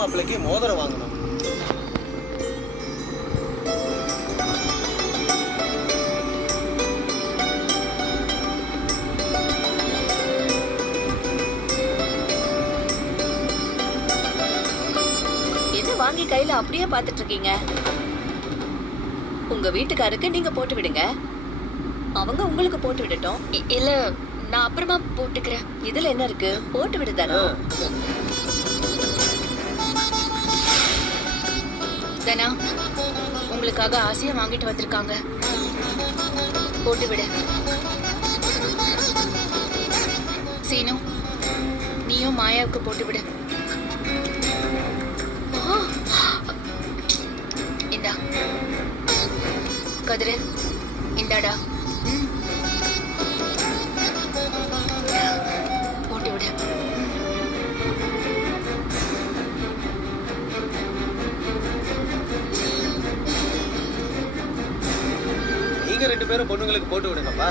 மாப்பிள்ளைக்கு மோதிரம் வாங்கணும். என்ன வாங்கி கையில அப்படியே பாத்துட்டு இருக்கீங்க? உங்க வீட்டுக்காருக்கு நீங்க போட்டு விடுங்க, அவங்க உங்களுக்கு போட்டு விடட்டும். இல்ல, நான் அப்புறமா போட்டுக்கிறேன். இதுல என்ன இருக்கு, போட்டு விடுதானா? தனா, உங்களுக்காக ஆசையா வாங்கிட்டு வந்திருக்காங்க, போட்டு விடு. சீனு, நீயும் மாயாவுக்கு போட்டு விடு. இந்தா கதிரு, இந்தாடா. போட்டு விடு. நீங்க 2 பேரும் பொண்ணுங்களுக்கு போட்டு விடுங்கப்பா.